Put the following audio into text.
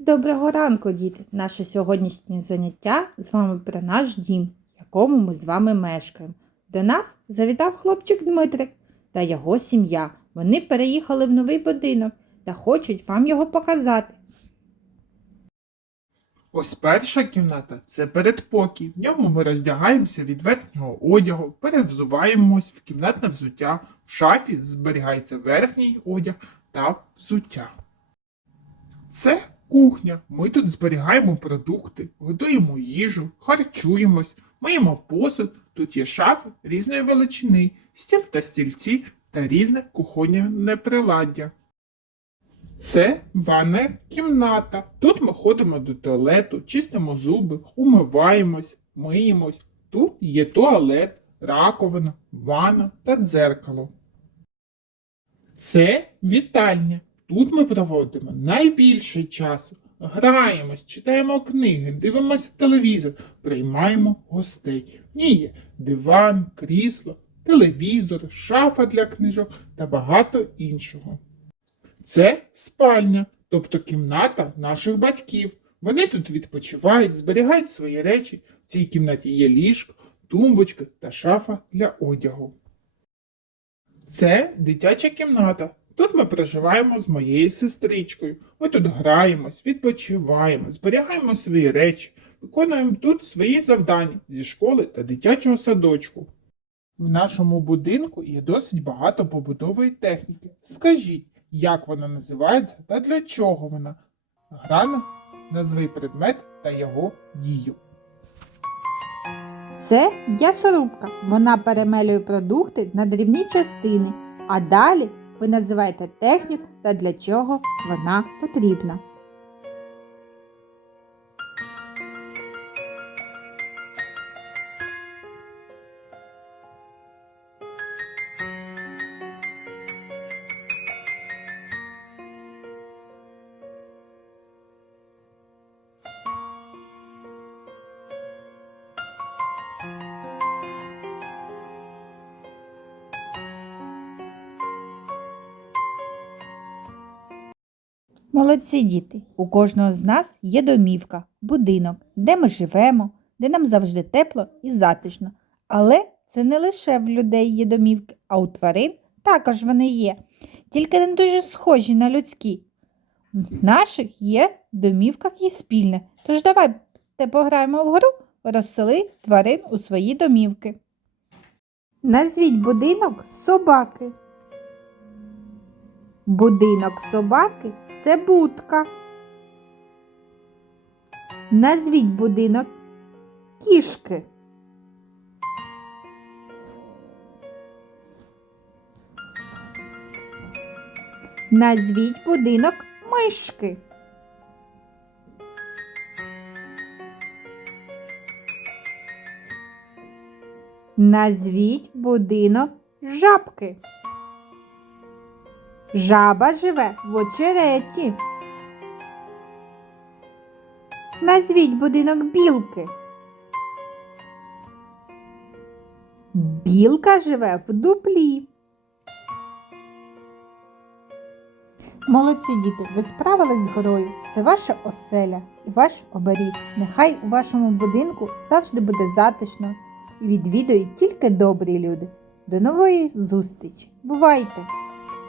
Доброго ранку, діти! Наше сьогоднішнє заняття з вами про наш дім, в якому ми з вами мешкаємо. До нас завітав хлопчик Дмитрик та його сім'я. Вони переїхали в новий будинок та хочуть вам його показати. Ось перша кімната це передпокій. В ньому ми роздягаємося від верхнього одягу, перевзуваємось в кімнатне взуття. В шафі зберігається верхній одяг та взуття. Це кухня. Ми тут зберігаємо продукти, готуємо їжу, харчуємось, миємо посуд. Тут є шафи різної величини, стіл та стільці та різне кухонне приладдя. Це ванна кімната. Тут ми ходимо до туалету, чистимо зуби, умиваємось, миємось. Тут є туалет, раковина, ванна та дзеркало. Це вітальня. Тут ми проводимо найбільше часу. Граємось, читаємо книги, дивимося телевізор, приймаємо гостей. В ній є диван, крісло, телевізор, шафа для книжок та багато іншого. Це спальня, тобто кімната наших батьків. Вони тут відпочивають, зберігають свої речі. В цій кімнаті є ліжко, тумбочка та шафа для одягу. Це дитяча кімната. Тут ми проживаємо з моєю сестричкою. Ми тут граємось, відпочиваємо, зберігаємо свої речі, виконуємо тут свої завдання зі школи та дитячого садочку. В нашому будинку є досить багато побутової техніки. Скажіть, як вона називається та для чого вона? Грана, назви предмет та його дію. Це м'ясорубка. Вона перемелює продукти на дрібні частини, а далі ви називаєте техніку та для чого вона потрібна. Молодці діти! У кожного з нас є домівка, будинок, де ми живемо, де нам завжди тепло і затишно. Але це не лише в людей є домівки, а у тварин також вони є, тільки не дуже схожі на людські. В наших є домівках і спільне. Тож давайте пограємо в гру розсели тварин у свої домівки. Назвіть будинок собаки. Будинок собаки це будка. Назвіть будинок кішки. Назвіть будинок мишки. Назвіть будинок жабки. Жаба живе в очереті. Назвіть будинок білки. Білка живе в дуплі. Молодці діти, ви справились з горою. Це ваша оселя і ваш оберіг. Нехай у вашому будинку завжди буде затишно і відвідують тільки добрі люди. До нової зустрічі! Бувайте!